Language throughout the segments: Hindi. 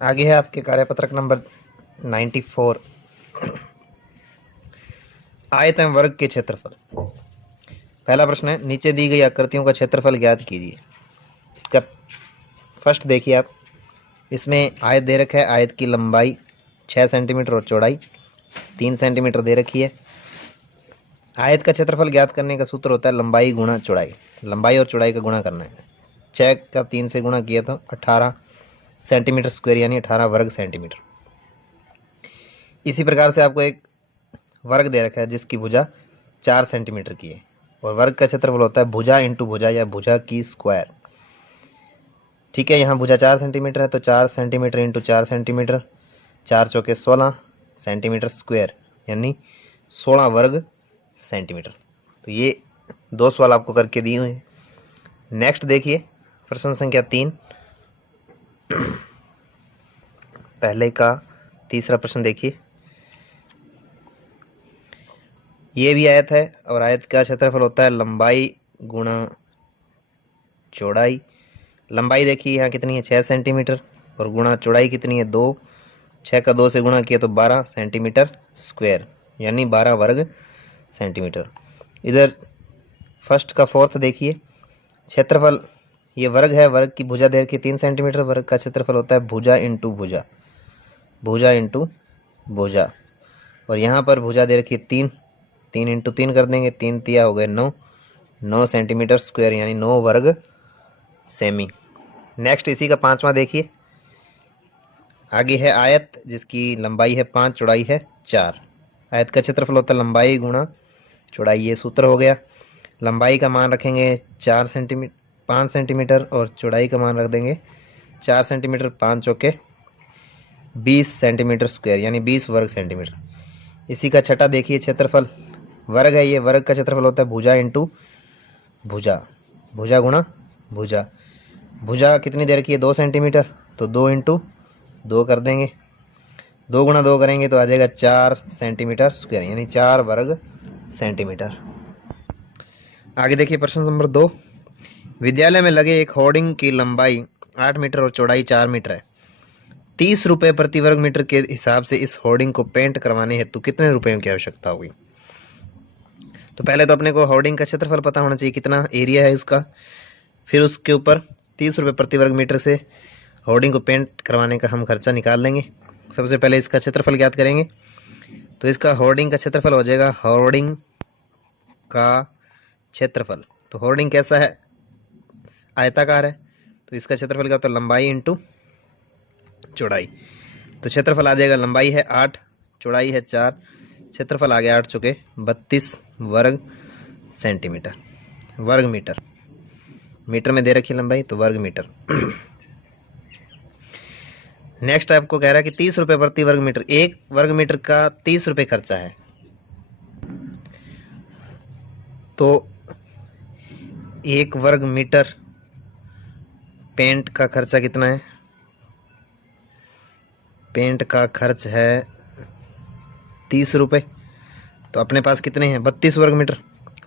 आगे है आपके कार्यपत्रक नंबर 94, आयत एवं वर्ग के क्षेत्रफल। पहला प्रश्न है, नीचे दी गई आकृतियों का क्षेत्रफल ज्ञात कीजिए। इसका फर्स्ट देखिए आप, इसमें आयत दे रखा है, आयत की लंबाई 6 सेंटीमीटर और चौड़ाई 3 सेंटीमीटर दे रखी है। आयत का क्षेत्रफल ज्ञात करने का सूत्र होता है लंबाई गुणा चौड़ाई, लंबाई और चौड़ाई का गुणा करना है। 6 का 3 से गुणा किया तो 18 सेंटीमीटर स्क्वायर यानी 18 वर्ग सेंटीमीटर। इसी प्रकार से आपको एक वर्ग दे रखा है जिसकी भुजा 4 सेंटीमीटर की है और वर्ग का क्षेत्रफल होता है भुजा इंटू भुजा या भुजा की स्क्वायर। ठीक है, यहाँ भुजा 4 सेंटीमीटर है तो 4 सेंटीमीटर इंटू 4 सेंटीमीटर, 4 चौके 16 सेंटीमीटर स्क्वायर यानी 16 वर्ग सेंटीमीटर। तो ये 2 सवाल आपको करके दिए हुए हैं। नेक्स्ट देखिए प्रश्न संख्या 3, पहले का तीसरा प्रश्न देखिए। ये भी आयत है और आयत का क्षेत्रफल होता है लंबाई गुणा चौड़ाई। लंबाई देखिए यहाँ कितनी है 6 सेंटीमीटर और गुणा चौड़ाई कितनी है 2, 6 का 2 से गुणा किया तो 12 सेंटीमीटर स्क्वायर यानी 12 वर्ग सेंटीमीटर। इधर फर्स्ट का फोर्थ देखिए, क्षेत्रफल ये वर्ग है, वर्ग की भुजा दे रखी 3 सेंटीमीटर, वर्ग का क्षेत्रफल होता है भुजा इंटू भुजा, भुजा इंटू भुजा। और यहाँ पर भुजा दे रखी 3, 3 इंटू 3 कर देंगे, 3 तिया हो गए 9, 9 सेंटीमीटर स्क्वायर यानी 9 वर्ग सेमी। नेक्स्ट इसी का पांचवा देखिए, आगे है आयत जिसकी लंबाई है 5 चौड़ाई है 4। आयत का क्षेत्रफल होता है लंबाई गुणा चौड़ाई, ये सूत्र हो गया। लंबाई का मान रखेंगे 4 सेंटीमीटर 5 सेंटीमीटर और चौड़ाई का मान रख देंगे 4 सेंटीमीटर, 5 चौके 20 सेंटीमीटर स्क्वायर यानी 20 वर्ग सेंटीमीटर। इसी का छठा देखिए, क्षेत्रफल वर्ग है, ये वर्ग का क्षेत्रफल होता है भुजा इंटू भुजा, भुजा गुणा भुजा। भुजा कितनी दे रखी है 2 सेंटीमीटर तो 2 इंटू 2 कर देंगे, 2 गुणा 2 करेंगे तो आ जाएगा 4 सेंटीमीटर स्क्वायर यानी 4 वर्ग सेंटीमीटर। आगे देखिए प्रश्न नंबर 2, विद्यालय में लगे एक होर्डिंग की लंबाई 8 मीटर और चौड़ाई 4 मीटर है। 30 रुपये प्रति वर्ग मीटर के हिसाब से इस होर्डिंग को पेंट करवाने हेतु कितने रुपयों की आवश्यकता होगी। तो पहले तो अपने को होर्डिंग का क्षेत्रफल पता होना चाहिए कितना एरिया है उसका, फिर उसके ऊपर 30 रुपये प्रति वर्ग मीटर से होर्डिंग को पेंट करवाने का हम खर्चा निकाल लेंगे। सबसे पहले इसका क्षेत्रफल ज्ञात करेंगे, तो इसका होर्डिंग का क्षेत्रफल हो जाएगा होर्डिंग का क्षेत्रफल। तो होर्डिंग कैसा है, आयताकार है, तो इसका क्षेत्रफल क्या होता है लंबाई इंटू चौड़ाई। तो क्षेत्रफल आ जाएगा लंबाई है 8, चौड़ाई है 4, क्षेत्रफल आ गया 8 चौके 32 वर्ग सेंटीमीटर, वर्ग मीटर, मीटर में दे रखी लंबाई तो वर्ग मीटर। नेक्स्ट आपको कह रहा है कि 30 रुपये प्रति वर्ग मीटर, एक वर्ग मीटर का 30 रुपये खर्चा है, तो एक वर्ग मीटर पेंट का खर्चा कितना है, पेंट का खर्च है 30 रुपये। तो अपने पास कितने हैं 32 वर्ग मीटर,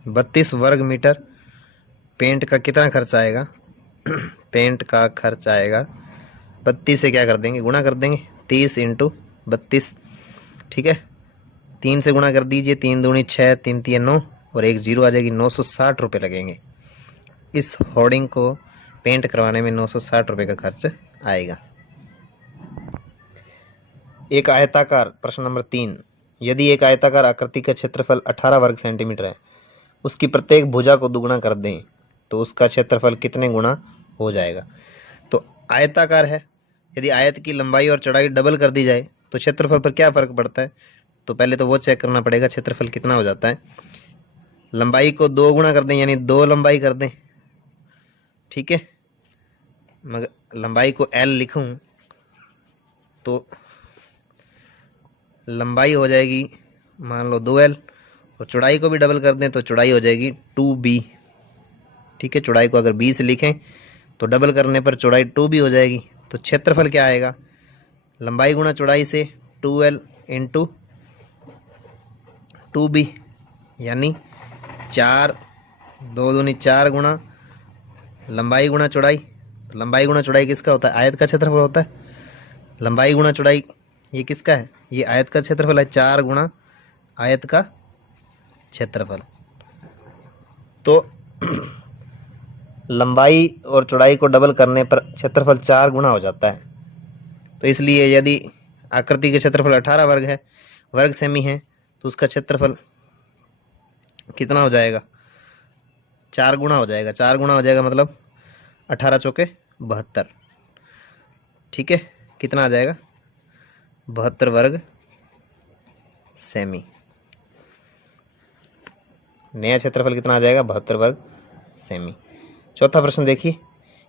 32 वर्ग मीटर पेंट का कितना खर्च आएगा पेंट का खर्च आएगा 32 से क्या कर देंगे गुणा कर देंगे, 30 इंटू 32। ठीक है, 3 से गुणा कर दीजिए, 3 दूनी 6, 3 तिया 9 और एक जीरो आ जाएगी, 960 रुपये लगेंगे। इस होर्डिंग को पेंट करवाने में 960 रुपये का खर्च आएगा। एक आयताकार, प्रश्न नंबर 3, यदि एक आयताकार आकृति का क्षेत्रफल 18 वर्ग सेंटीमीटर है, उसकी प्रत्येक भुजा को दुगुना कर दें तो उसका क्षेत्रफल कितने गुना हो जाएगा। तो आयताकार है, यदि आयत की लंबाई और चौड़ाई डबल कर दी जाए तो क्षेत्रफल पर क्या फर्क पड़ता है, तो पहले तो वो चेक करना पड़ेगा क्षेत्रफल कितना हो जाता है। लंबाई को 2 गुना कर दें यानी 2 लंबाई कर दें, ठीक है, मगर लंबाई को L लिखूं तो लंबाई हो जाएगी मान लो 2L और चौड़ाई को भी डबल कर दें तो चौड़ाई हो जाएगी 2B। ठीक है, चौड़ाई को अगर B से लिखें तो डबल करने पर चौड़ाई 2B हो जाएगी। तो क्षेत्रफल क्या आएगा, लंबाई गुणा चौड़ाई से 2L इंटू 2B यानी 4, 2 दूनी 4 गुणा लंबाई गुणा चौड़ाई। लंबाई गुणा चौड़ाई किसका होता है, आयत का क्षेत्रफल होता है। लंबाई गुणा चौड़ाई ये किसका है? ये आयत का क्षेत्रफल है, 4 गुणा आयत का क्षेत्रफल। तो लंबाई और चौड़ाई को डबल करने पर क्षेत्रफल 4 गुणा हो जाता है। तो इसलिए यदि आकृति के क्षेत्रफल 18 वर्ग है, वर्ग सेमी है, तो उसका क्षेत्रफल कितना हो जाएगा? 4 गुणा हो जाएगा। 4 गुणा हो जाएगा मतलब 18 चौके 72। ठीक है, कितना आ जाएगा? 72 वर्ग सेमी। नया क्षेत्रफल कितना आ जाएगा? 72 वर्ग सेमी। चौथा प्रश्न देखिए,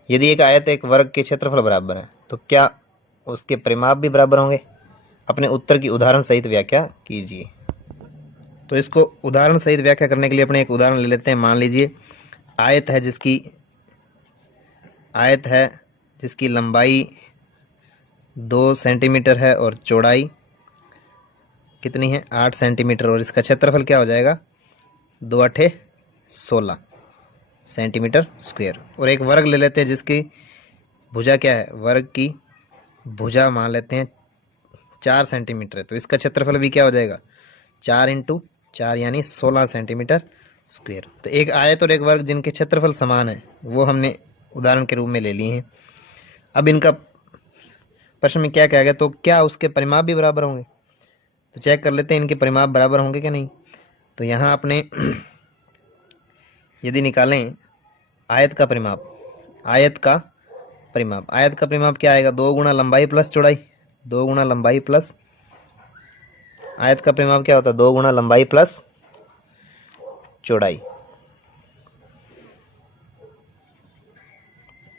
यदि एक आयत एक वर्ग के क्षेत्रफल बराबर है तो क्या उसके परिमाप भी बराबर होंगे? अपने उत्तर की उदाहरण सहित व्याख्या कीजिए। तो इसको उदाहरण सहित व्याख्या करने के लिए अपने एक उदाहरण ले लेते हैं। मान लीजिए आयत है जिसकी लंबाई 2 सेंटीमीटर है और चौड़ाई कितनी है? 8 सेंटीमीटर, और इसका क्षेत्रफल क्या हो जाएगा? 2 8 16 सेंटीमीटर स्क्वायर। और एक वर्ग ले लेते हैं जिसकी भुजा क्या है? वर्ग की भुजा मान लेते हैं 4 सेंटीमीटर है, तो इसका क्षेत्रफल भी क्या हो जाएगा? 4 इंटू 4 यानी 16 सेंटीमीटर स्क्वायर। तो एक आयत और एक वर्ग जिनके क्षेत्रफल समान है वो हमने उदाहरण के रूप में ले लिए हैं। अब इनका प्रश्न में क्या कहा गया? तो क्या उसके परिमाप भी बराबर होंगे? तो चेक कर लेते हैं इनके परिमाप बराबर होंगे कि नहीं। तो यहाँ आपने यदि निकालें आयत का परिमाप क्या आएगा? 2 गुणा लंबाई प्लस चौड़ाई। 2 गुणा लंबाई प्लस, आयत का परिमाप क्या होता है? 2 गुणा लंबाई प्लस चौड़ाई।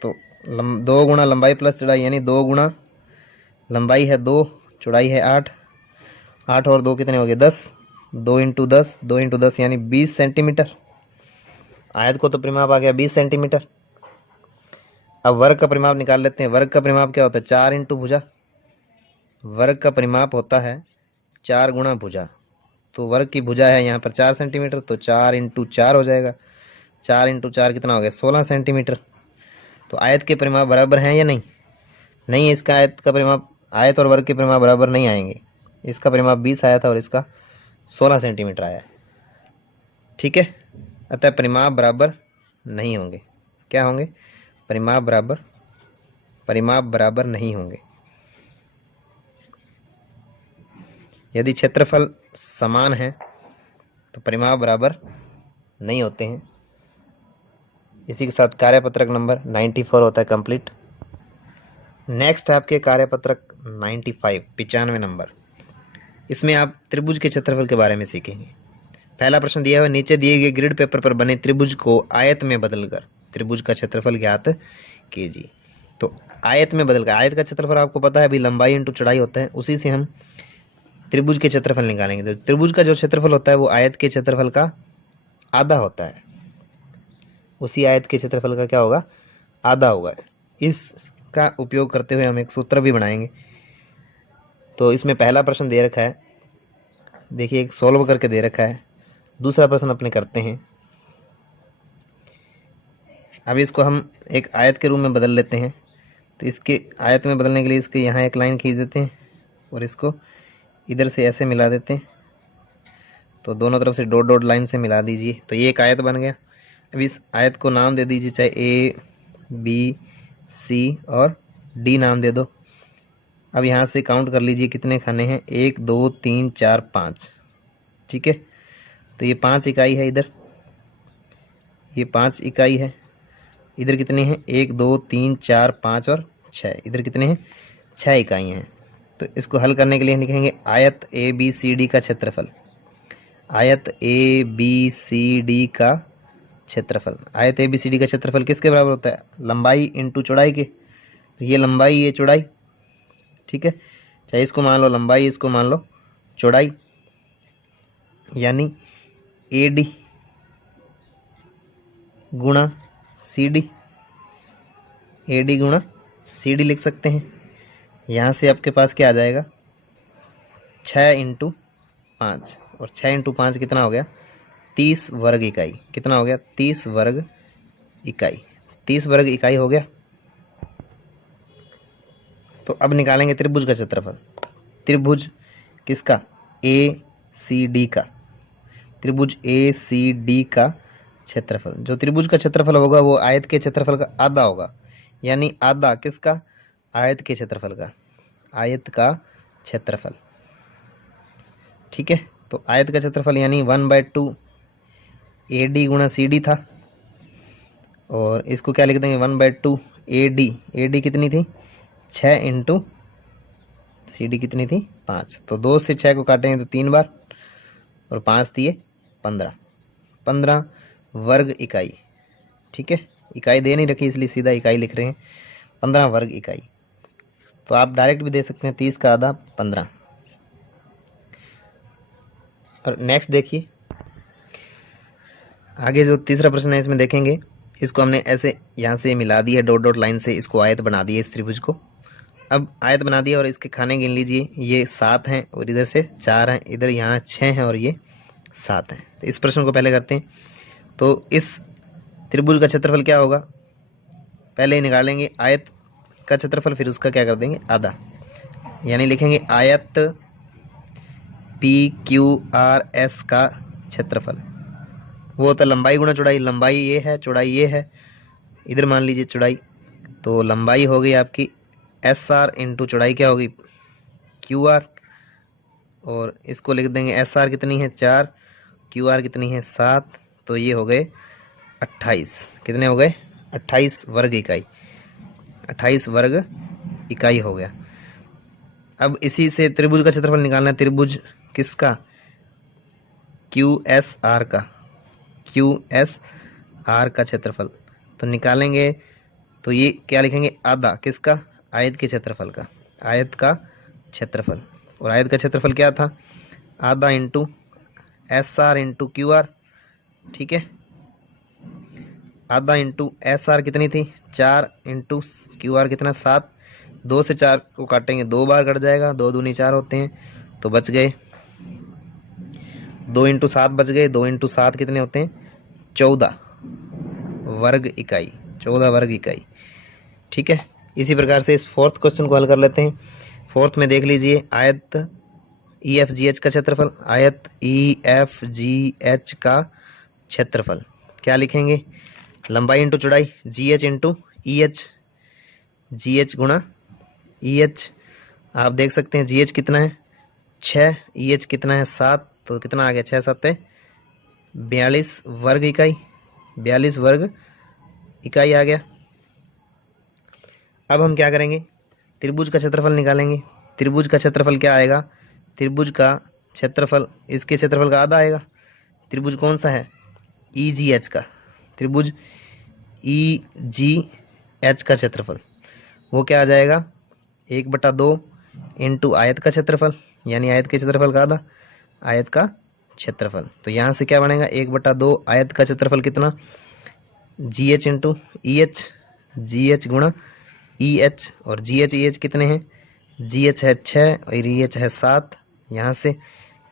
तो 2 गुणा लंबाई प्लस चौड़ाई यानी 2 गुणा लंबाई है 2, चौड़ाई है 8, 8 और 2 कितने हो गए? 10। 2 इंटू 10 यानी 20 सेंटीमीटर। आयत को तो परिमाप आ गया 20 सेंटीमीटर। अब वर्ग का परिमाप निकाल लेते हैं। वर्ग का परिमाप क्या होता है? 4 इंटू भुजा। वर्ग का परिमाप होता है 4 गुणा भुजा। तो वर्ग की भुजा है यहाँ पर 4 सेंटीमीटर, तो 4 इंटू 4 हो जाएगा। 4 इंटू 4 कितना हो गया? 16 सेंटीमीटर। तो आयत के परिमाप बराबर हैं या नहीं? नहीं है, इसका आयत और वर्ग के परिमाप बराबर नहीं आएंगे। इसका परिमाप 20 आया था और इसका 16 सेंटीमीटर आया। ठीक है, अतः परिमाप बराबर नहीं होंगे। क्या होंगे? परिमाप बराबर नहीं होंगे। यदि क्षेत्रफल समान है तो परिमाप बराबर नहीं होते हैं। इसी के साथ कार्यपत्रक नंबर 94 होता है कंप्लीट। नेक्स्ट है आपके कार्यपत्रक 95 नंबर। इसमें आप त्रिभुज के क्षेत्रफल के बारे में सीखेंगे। पहला प्रश्न दिया हुआ, नीचे दिए गए ग्रिड पेपर पर बने त्रिभुज को आयत में बदलकर त्रिभुज का क्षेत्रफल ज्ञात कीजिए। तो आयत में बदलकर, आयत का क्षेत्रफल आपको पता है अभी लंबाई इंटू चौड़ाई होता है, उसी से हम त्रिभुज के क्षेत्रफल निकालेंगे। तो त्रिभुज का जो क्षेत्रफल होता है वो आयत के क्षेत्रफल का आधा होता है। उसी आयत के क्षेत्रफल का क्या होगा? आधा होगा। इसका उपयोग करते हुए हम एक सूत्र भी बनाएंगे। तो इसमें पहला प्रश्न दे रखा है, देखिए एक सॉल्व करके दे रखा है। दूसरा प्रश्न अपने करते हैं। अब इसको हम एक आयत के रूप में बदल लेते हैं। तो इसके आयत में बदलने के लिए इसके यहाँ एक लाइन खींच देते हैं और इसको इधर से ऐसे मिला देते हैं। तो दोनों तरफ से डॉट डॉट लाइन से मिला दीजिए, तो ये एक आयत बन गया। अब इस आयत को नाम दे दीजिए, चाहे ए बी सी और डी नाम दे दो। अब यहाँ से काउंट कर लीजिए कितने खाने हैं? 1 2 3 4 5। ठीक है, तो ये 5 इकाई है इधर, ये 5 इकाई है। इधर कितने हैं? 1 2 3 4 5 और 6। इधर कितने हैं? 6 इकाई हैं। तो इसको हल करने के लिए लिखेंगे आयत ए बी सी डी का क्षेत्रफल। आयत ए बी सी डी का क्षेत्रफल। आयत ए बी सी डी का क्षेत्रफल किसके बराबर होता है? लंबाई इंटू चौड़ाई के। तो ये लंबाई, ये चौड़ाई। ठीक है, चाहे इसको मान लो लंबाई, इसको मान लो चौड़ाई, यानी ए डी गुणा सी डी। ए डी गुणा सी डी लिख सकते हैं। यहाँ से आपके पास क्या आ जाएगा? 6 इंटू 5, और 6 इंटू 5 कितना हो गया? 30 वर्ग इकाई। कितना हो गया? 30 वर्ग इकाई। 30 वर्ग इकाई हो गया। तो अब निकालेंगे त्रिभुज का क्षेत्रफल। त्रिभुज किसका? ए सी डी का। त्रिभुज ए सी डी का क्षेत्रफल, जो त्रिभुज का क्षेत्रफल होगा वो आयत के क्षेत्रफल का आधा होगा, यानी आधा किसका? आयत के क्षेत्रफल का। आयत का क्षेत्रफल, ठीक है। तो आयत का क्षेत्रफल यानी 1/2 ए डी गुणा सी डी था, और इसको क्या लिख देंगे? 1/2 ए डी। ए डी कितनी थी? 6 इंटू सी डी कितनी थी? 5। तो 2 से 6 को काटेंगे तो 3 बार, और 5 दिए 15। 15 वर्ग इकाई, ठीक है। इकाई दे नहीं रखी इसलिए सीधा इकाई लिख रहे हैं, 15 वर्ग इकाई। तो आप डायरेक्ट भी दे सकते हैं, 30 का आधा 15। और नेक्स्ट देखिए, आगे जो तीसरा प्रश्न है इसमें देखेंगे, इसको हमने ऐसे यहाँ से मिला दिया डॉट डॉट लाइन से, इसको आयत बना दिए इस त्रिभुज को। अब आयत बना दिया और इसके खाने गिन लीजिए, ये 7 हैं और इधर से 4 हैं, इधर यहाँ 6 हैं और ये 7 हैं। तो इस प्रश्न को पहले करते हैं। तो इस त्रिभुज का क्षेत्रफल क्या होगा? पहले ही निकालेंगे आयत का क्षेत्रफल, फिर उसका क्या कर देंगे? आधा। यानी लिखेंगे आयत पी क्यू आर एस का क्षेत्रफल। वो होता है लंबाई गुणा चौड़ाई। लंबाई ये है, चौड़ाई ये है, इधर मान लीजिए चौड़ाई। तो लंबाई हो गई आपकी एस आर इंटू चौड़ाई क्या होगी? Q R. और इसको लिख देंगे एस आर कितनी है? 4, क्यू आर कितनी है? 7। तो ये हो गए 28। कितने हो गए? 28 वर्ग इकाई। 28 वर्ग इकाई हो गया। अब इसी से त्रिभुज का क्षेत्रफल निकालना है। त्रिभुज किसका? क्यू एस आर का। क्यू एस आर का क्षेत्रफल तो निकालेंगे, तो ये क्या लिखेंगे? आधा किसका? आयत के क्षेत्रफल का। आयत का क्षेत्रफल, और आयत का क्षेत्रफल क्या था? आधा into S R into Q R, ठीक है। आधा इंटू एस आर कितनी थी? 4 इंटू क्यू आर कितना? 7। 2 से 4 को काटेंगे 2 बार, कट जाएगा, 2 दूनी 4 होते हैं, तो बच गए 2 इंटू 7 बच गए। 2 इंटू 7 कितने होते हैं? 14 वर्ग इकाई। 14 वर्ग इकाई, ठीक है। इसी प्रकार से इस फोर्थ क्वेश्चन को हल कर लेते हैं। फोर्थ में देख लीजिए, आयत ई एफ जी एच का क्षेत्रफल। आयत ई एफ जी एच का क्षेत्रफल क्या लिखेंगे? लंबाई इंटू चौड़ाई, जी एच इंटू ई एच। जी एच गुणा ई एच। आप देख सकते हैं जी एच कितना है? 6, ई एच कितना है? 7। तो कितना आ गया? 6 7 42 वर्ग इकाई। 42 वर्ग इकाई आ गया। अब हम क्या करेंगे? त्रिभुज का क्षेत्रफल निकालेंगे। त्रिभुज का क्षेत्रफल क्या आएगा? त्रिभुज का क्षेत्रफल इसके क्षेत्रफल का आधा आएगा। त्रिभुज कौन सा है? ई जी एच का। त्रिभुज ई जी एच का क्षेत्रफल वो क्या आ जाएगा? 1/2 इंटू आयत का क्षेत्रफल, यानी आयत के क्षेत्रफल का आधा, आयत का क्षेत्रफल। तो यहाँ से क्या बनेगा? 1/2 आयत का क्षेत्रफल कितना? जी एच इंटू ई एच। जी एच गुणा ई एच, और जी एच ई एच कितने हैं? जी एच है 6 और ई एच है 7। यहाँ से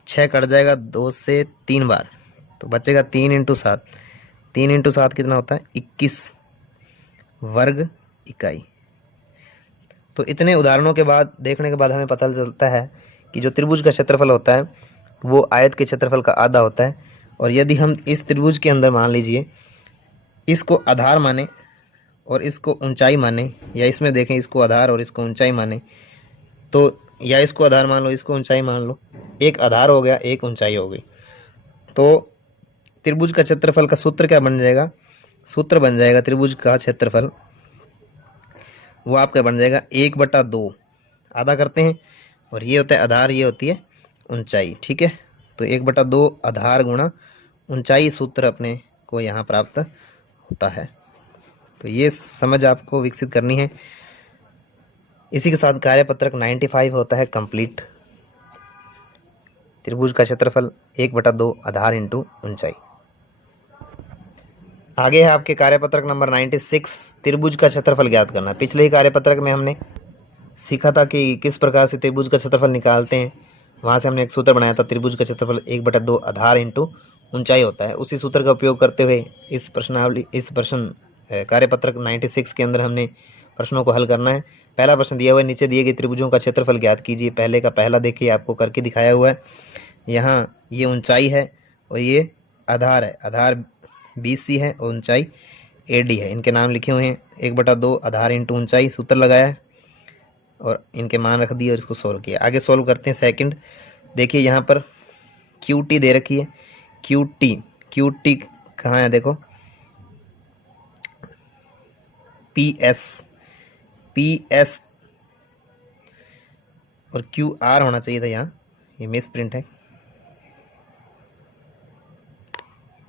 6 कट जाएगा 2 से 3 बार, तो बचेगा 3 इंटू 7। 3 इंटू 7 कितना होता है? 21 वर्ग इकाई। तो इतने उदाहरणों के बाद देखने के बाद हमें पता चलता है कि जो त्रिभुज का क्षेत्रफल होता है वो आयत के क्षेत्रफल का आधा होता है। और यदि हम इस त्रिभुज के अंदर मान लीजिए इसको आधार माने और इसको ऊंचाई माने, या इसमें देखें इसको आधार और इसको ऊंचाई माने, तो या इसको आधार मान लो, इसको ऊंचाई मान लो, एक आधार हो गया, एक ऊंचाई हो गई। तो त्रिभुज का क्षेत्रफल का सूत्र क्या बन जाएगा? सूत्र बन जाएगा त्रिभुज का क्षेत्रफल, वो आपका बन जाएगा 1/2। आधा करते हैं, और ये होता है आधार, ये होती है ऊंचाई, ठीक है। तो 1/2 आधार गुणा ऊंचाई सूत्र अपने को यहाँ प्राप्त होता है। तो ये समझ आपको विकसित करनी है। इसी के साथ कार्यपत्रक 95 होता है कंप्लीट। त्रिभुज का क्षेत्रफल 1/2 आधार इंटू ऊंचाई। आगे है आपके कार्यपत्रक नंबर 96, त्रिभुज का क्षेत्रफल ज्ञात करना। पिछले ही कार्यपत्रक में हमने सीखा था कि किस प्रकार से त्रिभुज का क्षेत्रफल निकालते हैं। वहाँ से हमने एक सूत्र बनाया था, त्रिभुज का क्षेत्रफल 1/2 आधार इंटू ऊंचाई होता है। उसी सूत्र का उपयोग करते हुए इस प्रश्न कार्यपत्रक 96 के अंदर हमने प्रश्नों को हल करना है। पहला प्रश्न दिया हुआ है, नीचे दिए गए त्रिभुजों का क्षेत्रफल ज्ञात कीजिए। पहले का पहला देखिए, आपको करके दिखाया हुआ है। यहाँ ये ऊंचाई है और ये आधार है। आधार BC है और ऊंचाई AD है। इनके नाम लिखे हुए हैं। 1/2 आधार इंटू ऊंचाई, सूत्र लगाया है और इनके मान रख दिए और इसको सोल्व किया। आगे सोल्व करते हैं सेकंड। देखिए यहाँ पर QT दे रखी है। QT कहाँ है, देखो PS और QR होना चाहिए था, यहाँ ये मिस प्रिंट है,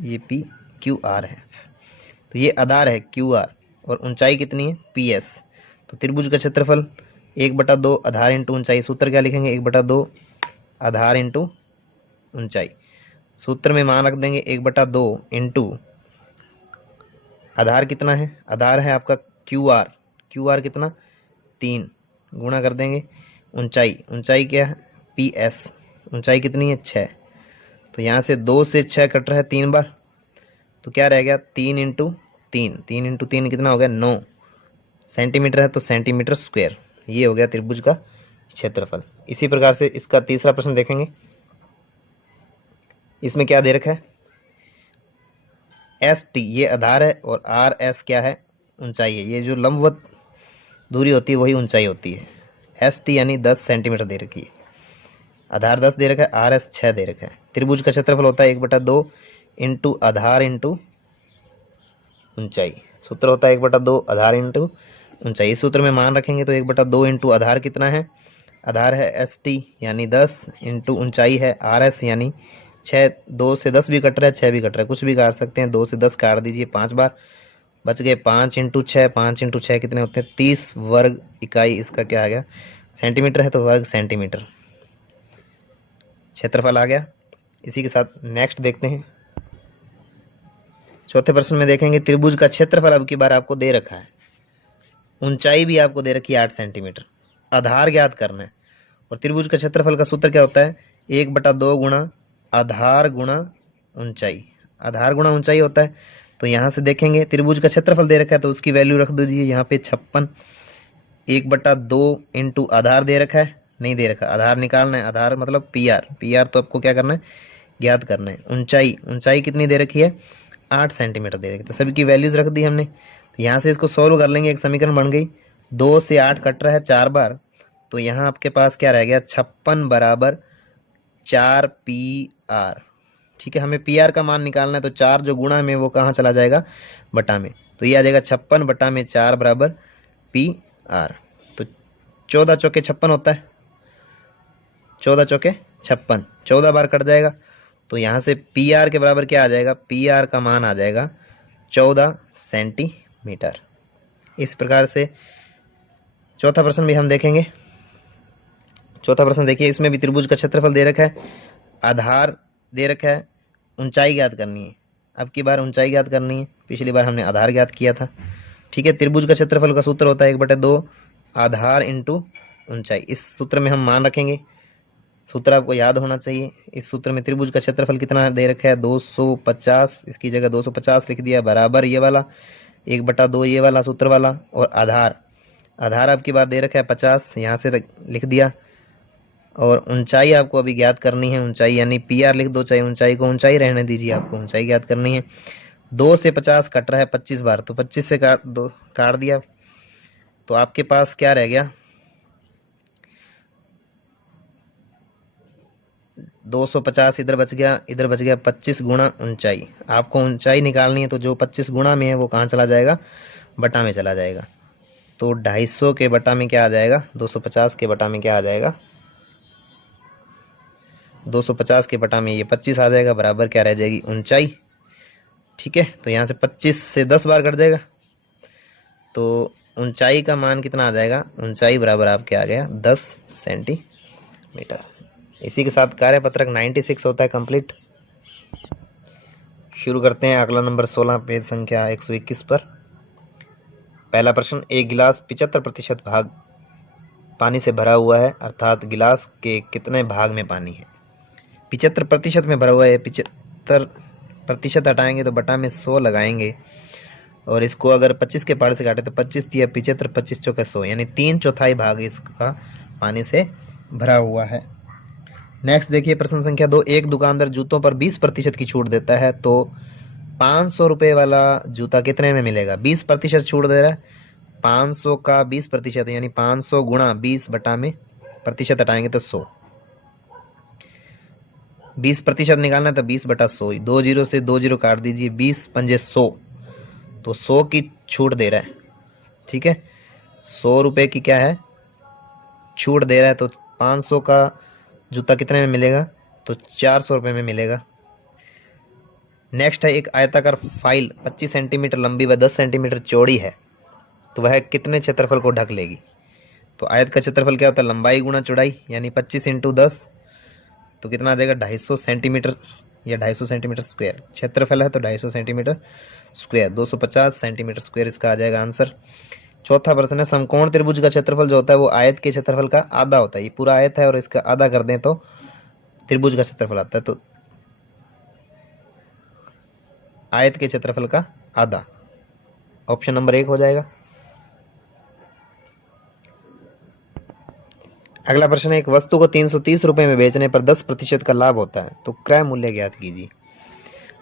ये PQR है। तो ये आधार है QR और ऊंचाई कितनी है PS। तो त्रिभुज का क्षेत्रफल 1/2 आधार इंटू ऊंचाई। सूत्र क्या लिखेंगे, 1/2 आधार इंटू ऊंचाई। सूत्र में मान रख देंगे 1/2 इंटू आधार कितना है, आधार है आपका QR कितना 3, गुणा कर देंगे ऊंचाई क्या है PS, ऊंचाई कितनी है 6। तो यहाँ से 2 से 6 कट रहा है 3 बार, तो क्या रह गया 3 इंटू 3 कितना हो गया 9 सेंटीमीटर है, तो सेंटीमीटर स्क्वायर। ये हो गया त्रिभुज का क्षेत्रफल। इसी प्रकार से इसका तीसरा प्रश्न देखेंगे। इसमें क्या दे रखा है, ST ये आधार है और RS क्या है ऊंचाई है। ये जो लंबवत दूरी होती है वही ऊंचाई होती है। ST यानी 10 सेंटीमीटर दे रखी है, आधार 10 दे रखा है, RS 6 दे रखा है। त्रिभुज का क्षेत्रफल होता है 1/2 इंटू आधार इंटू ऊंचाई। सूत्र होता है 1/2 आधार इंटू ऊंचाई। इस सूत्र में मान रखेंगे तो 1/2 इंटू आधार कितना है, आधार है ST यानी 10 इंटू ऊंचाई है RS यानी 6। 2 से 10 भी कट रहा है, 6 भी कट रहा है, कुछ भी काट सकते हैं। 2 से 10 काट दीजिए 5 बार, बच गए 5 इंटू 6। 5 इंटू 6 कितने होते हैं 30 वर्ग इकाई। इसका क्या आ गया, सेंटीमीटर है तो वर्ग सेंटीमीटर, क्षेत्रफल आ गया। इसी के साथ नेक्स्ट देखते हैं। चौथे प्रश्न में देखेंगे, त्रिभुज का क्षेत्रफल अब की बार आपको दे रखा है, ऊंचाई भी आपको दे रखी है 8 सेंटीमीटर, आधार ज्ञात करना है। और त्रिभुज का क्षेत्रफल का सूत्र क्या होता है, 1/2 गुणा आधार गुणा ऊंचाई। आधार गुणा ऊंचाई होता है। तो यहाँ से देखेंगे त्रिभुज का क्षेत्रफल दे रखा है तो उसकी वैल्यू रख दीजिए यहाँ पे 56। 1/2 इंटू आधार दे रखा है, नहीं दे रखा, आधार निकालना है। आधार मतलब PR तो आपको क्या करना है, ज्ञात करना है। ऊंचाई कितनी दे रखी है 8 सेंटीमीटर दे रखी है। तो सभी की वैल्यूज रख दी हमने। तो यहाँ से इसको सॉल्व कर लेंगे, एक समीकरण बन गई। 2 से 8 कट रहा है 4 बार, तो यहाँ आपके पास क्या रह गया 56 बराबर 4PR। ठीक है, हमें PR का मान निकालना है, तो 4 जो गुणा में वो कहाँ चला जाएगा, बटा में। तो ये आ जाएगा 56 बटा में 4 बराबर PR। तो 14 चौके 56 होता है, 14 चौके 56, 14 बार कट जाएगा। तो यहाँ से PR के बराबर क्या आ जाएगा, PR का मान आ जाएगा 14 सेंटीमीटर। इस प्रकार से चौथा प्रश्न भी हम देखेंगे। चौथा प्रश्न देखिए, इसमें भी त्रिभुज का क्षेत्रफल दे रखा है, आधार दे रखा है, ऊंचाई ज्ञात करनी है। अब की बार ऊंचाई ज्ञात करनी है, पिछली बार हमने आधार ज्ञात किया था। ठीक है, त्रिभुज का क्षेत्रफल का सूत्र होता है 1/2 आधार इंटू ऊंचाई। इस सूत्र में हम मान रखेंगे, सूत्र आपको याद होना चाहिए। इस सूत्र में त्रिभुज का क्षेत्रफल कितना दे रखा है 250, इसकी जगह 250 लिख दिया, बराबर ये वाला 1/2 ये वाला सूत्र वाला, और आधार आपकी बार दे रखा है 50, यहाँ से लिख दिया। और ऊंचाई आपको अभी ज्ञात करनी है, ऊंचाई यानी PR लिख दो, चाहे ऊंचाई को ऊंचाई रहने दीजिए, आपको ऊंचाई ज्ञात करनी है। 2 से 50 कट रहा है 25 बार, तो 25 से काट दिया, तो आपके पास क्या रह गया 250, इधर बच गया 25 गुणा ऊंचाई। आपको ऊंचाई निकालनी है, तो जो 25 गुणा में है वो कहाँ चला जाएगा, बटा में चला जाएगा। तो 250 के बटा में क्या आ जाएगा, 250 के बटा में क्या आ जाएगा, 250 के बटा में ये 25 आ जाएगा, बराबर क्या रह जाएगी ऊंचाई। ठीक है, तो यहाँ से 25 से 10 बार कट जाएगा, तो ऊंचाई का मान कितना आ जाएगा, ऊंचाई बराबर आपके आ गया 10 सेंटीमीटर। इसी के साथ कार्यपत्रक 96 होता है कंप्लीट। शुरू करते हैं अगला नंबर 16 पेज संख्या 121 पर। पहला प्रश्न, एक गिलास 75% भाग पानी से भरा हुआ है, अर्थात गिलास के कितने भाग में पानी है। 75% में भरा हुआ है, 75% हटाएंगे तो बटा में 100 लगाएंगे और इसको अगर 25 के पार से काटे तो 25 दिया 75, 25 चौके 100, यानी 3/4 भाग इसका पानी से भरा हुआ है। नेक्स्ट देखिए प्रश्न संख्या 2, एक दुकानदार जूतों पर 20% की छूट देता है तो 500 रुपये वाला जूता कितने में मिलेगा? 20% छूट दे रहा है, 500 का 20% यानी 500 गुणा 20 बटा में प्रतिशत हटाएंगे तो 100, 20% निकालना है तो 20/100, 2 जीरो से 2 जीरो काट दीजिए, 20 पंजे 100, तो 100 की छूट दे रहा है। ठीक है, 100 रुपये की क्या है छूट दे रहा है, तो 500 का जूता कितने में मिलेगा? तो 400 रुपये में मिलेगा। नेक्स्ट है, एक आयताकार फाइल 25 सेंटीमीटर लंबी व 10 सेंटीमीटर चौड़ी है, तो वह कितने क्षेत्रफल को ढक लेगी? तो आयत का क्षेत्रफल क्या होता है? लंबाई गुणा चौड़ाई, यानी 25 × 10, तो कितना आ जाएगा? 250 सेंटीमीटर या 250 सेंटीमीटर स्क्वायर। क्षेत्रफल है तो 250 सेंटीमीटर स्क्वायर, 250 सेंटीमीटर स्क्वायर इसका आ जाएगा आंसर। चौथा प्रश्न है, समकोण त्रिभुज का क्षेत्रफल जो होता है वो आयत के क्षेत्रफल का आधा होता है। ये पूरा आयत है और इसका आधा कर दें तो त्रिभुज का क्षेत्रफल आता है, तो आयत के क्षेत्रफल का आधा, ऑप्शन नंबर 1 हो जाएगा। अगला प्रश्न है, एक वस्तु को 330 रुपये में बेचने पर 10% का लाभ होता है, तो क्रय मूल्य ज्ञात कीजिए।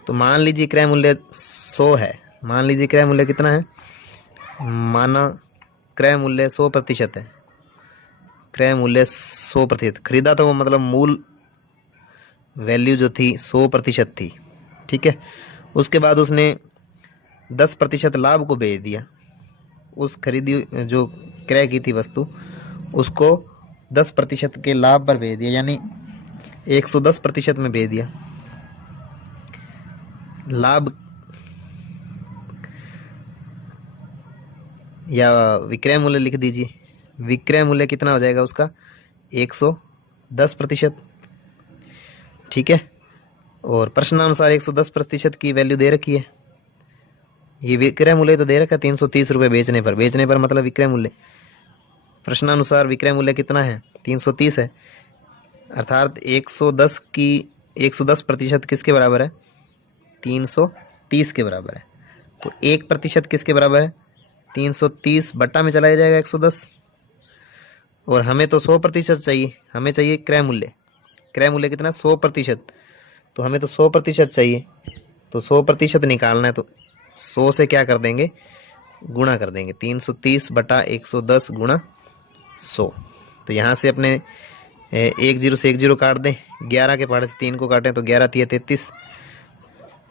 तो मान लीजिए क्रय मूल्य 100 है, मान लीजिए क्रय मूल्य कितना है, माना क्रय मूल्य 100% है, क्रय मूल्य 100%, खरीदा तो वो मतलब मूल वैल्यू जो थी 100% थी। ठीक है, उसके बाद उसने 10% लाभ को बेच दिया, उस खरीदी जो क्रय की थी वस्तु उसको 10% के लाभ पर बेच दिया, यानी 110% में बेच दिया। लाभ या विक्रय मूल्य लिख दीजिए, विक्रय मूल्य कितना हो जाएगा उसका? 110%। ठीक है, और प्रश्नानुसार 110% की वैल्यू दे रखी है, ये विक्रय मूल्य तो दे रखा है 330 रुपये बेचने पर मतलब विक्रय मूल्य, प्रश्नानुसार विक्रय मूल्य कितना है? 330 है, अर्थात 110% किसके बराबर है? 330 के बराबर है। तो 1% किसके बराबर है? 330 बट्टा में चला जाएगा 110, और हमें तो 100% चाहिए, हमें चाहिए क्रय मूल्य, क्रय मूल्य कितना? 100%, तो हमें तो 100% चाहिए, तो 100% निकालना है, तो 100 से क्या कर देंगे? गुणा कर देंगे, 330 बटा 110 गुणा 100। तो यहाँ से अपने 1 जीरो से 1 जीरो काट दें, 11 के पहाड़े से 3 को काटें तो 11 × 33,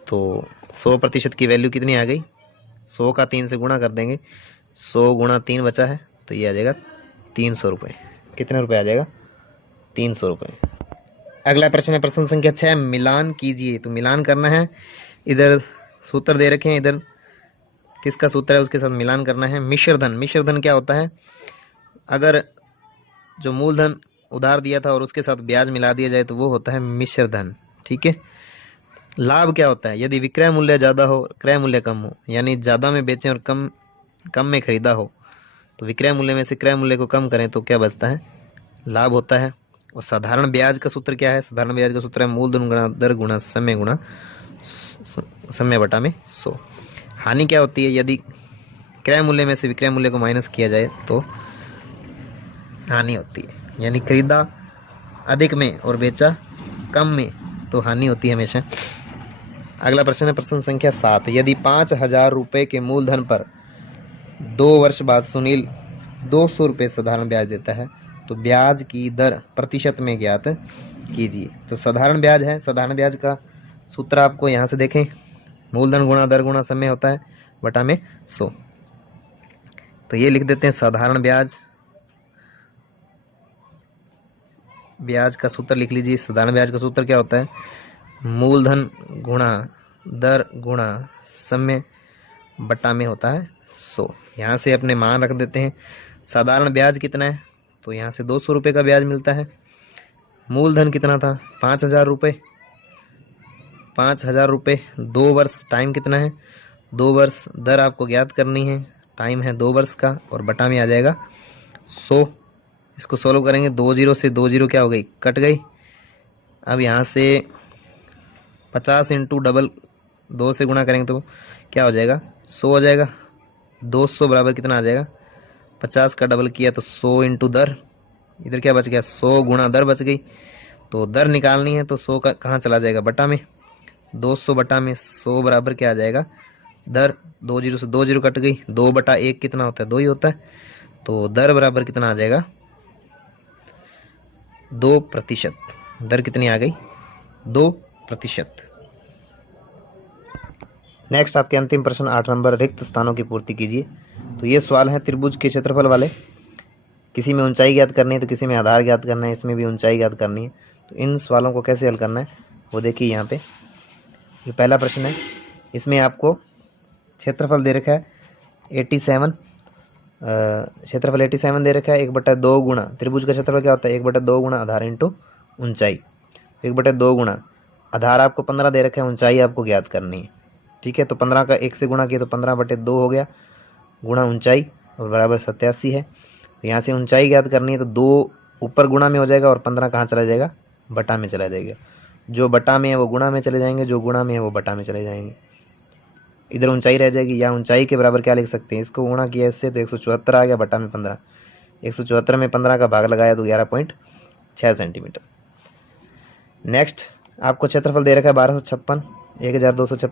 तो 100% की वैल्यू कितनी आ गई? 100 का 3 से गुणा कर देंगे, 100 गुणा 3 बचा है, तो ये आ जाएगा 300 रुपये। कितने रुपये आ जाएगा? 300 रुपये। अगला प्रश्न है प्रश्न संख्या 6, मिलान कीजिए। तो मिलान करना है, इधर सूत्र दे रखे हैं, इधर किसका सूत्र है उसके साथ मिलान करना है। मिश्रधन, मिश्रधन क्या होता है? अगर जो मूलधन उधार दिया था और उसके साथ ब्याज मिला दिया जाए तो वो होता है मिश्रधन। ठीक है, लाभ क्या होता है? यदि विक्रय मूल्य ज़्यादा हो क्रय मूल्य कम हो, यानी ज़्यादा में बेचें और कम में खरीदा हो, तो विक्रय मूल्य में से क्रय मूल्य को कम करें तो क्या बचता है? लाभ होता है। और साधारण ब्याज का सूत्र क्या है? साधारण ब्याज का सूत्र है मूलधन गुणा दर गुणा समय गुणा समय बटा में 100। हानि क्या होती है? यदि क्रय मूल्य में से विक्रय मूल्य को माइनस किया जाए तो हानि होती है, यानी खरीदा अधिक में और बेचा कम में तो हानि होती है हमेशा। अगला प्रश्न है प्रश्न संख्या 7, यदि 5,000 रुपये के मूलधन पर 2 वर्ष बाद सुनील 200 रुपये साधारण ब्याज देता है, तो ब्याज की दर प्रतिशत में ज्ञात कीजिए। तो साधारण ब्याज है, साधारण ब्याज का सूत्र आपको यहाँ से देखें, मूलधन गुणा दर गुणा समय होता है बटा में 100। तो ये लिख देते हैं साधारण ब्याज, ब्याज का सूत्र लिख लीजिए। साधारण ब्याज का सूत्र क्या होता है? मूलधन गुणा दर गुणा समय बटा में होता है 100। यहाँ से अपने मान रख देते हैं। साधारण ब्याज कितना है? तो यहाँ से 200 रुपये का ब्याज मिलता है। मूलधन कितना था? 5,000 रुपये, 5,000 रुपये, 2 वर्ष, टाइम कितना है? 2 वर्ष, दर आपको ज्ञात करनी है, टाइम है 2 वर्ष का, और बटा में आ जाएगा 100। इसको सोल्व करेंगे, 2 जीरो से 2 जीरो क्या हो गई? कट गई। अब यहाँ से 50 × डबल 2 से गुणा करेंगे तो क्या हो जाएगा, 100 हो जाएगा। 200 बराबर कितना आ जाएगा, 50 का डबल किया तो 100 इंटू दर, इधर क्या बच गया, 100 गुणा दर बच गई। तो दर निकालनी है तो 100 का कहाँ चला जाएगा, बटा में, 200 बटा में 100 बराबर क्या आ जाएगा, दर, 2 जीरो से 2 जीरो कट गई, 2/1 कितना होता है, 2 ही होता है। तो दर बराबर कितना आ जाएगा, 2%। दर कितनी आ गई, 2%। नेक्स्ट आपके अंतिम प्रश्न 8 नंबर, रिक्त स्थानों की पूर्ति कीजिए। तो ये सवाल है त्रिभुज के क्षेत्रफल वाले, किसी में ऊंचाई ज्ञात करनी है तो किसी में आधार ज्ञात करना है, इसमें भी ऊंचाई ज्ञात करनी है। तो इन सवालों को कैसे हल करना है वो देखिए यहाँ पे। ये पहला प्रश्न है, इसमें आपको क्षेत्रफल दे रखा है 87, क्षेत्रफल 87 दे रखा है। 1/2 गुणा, त्रिभुज का क्षेत्रफल क्या होता है, 1/2 गुणा आधार इंटू ऊंचाई। 1/2 गुणा आधार आपको 15 दे रखा है, ऊंचाई आपको ज्ञात करनी है। ठीक है, तो 15 का 1 से गुणा किया तो 15/2 हो गया, गुणा ऊंचाई और बराबर 87 है। तो यहाँ से ऊंचाई ज्ञात करनी है तो 2 ऊपर गुणा में हो जाएगा और 15 कहाँ चला जाएगा, बटा में चला जाएगा। जो बटा में है वो गुणा में चले जाएंगे, जो गुणा में है वो बटा में चले जाएंगे। इधर ऊंचाई रह जाएगी, या ऊंचाई के बराबर क्या लिख सकते हैं, इसको गुणा किया इससे तो 174 आ गया, बटा में 15, 174 में 15 का भाग लगाया तो 11.6 सेंटीमीटर। नेक्स्ट आपको क्षेत्रफल दे रखा है 1256, 1256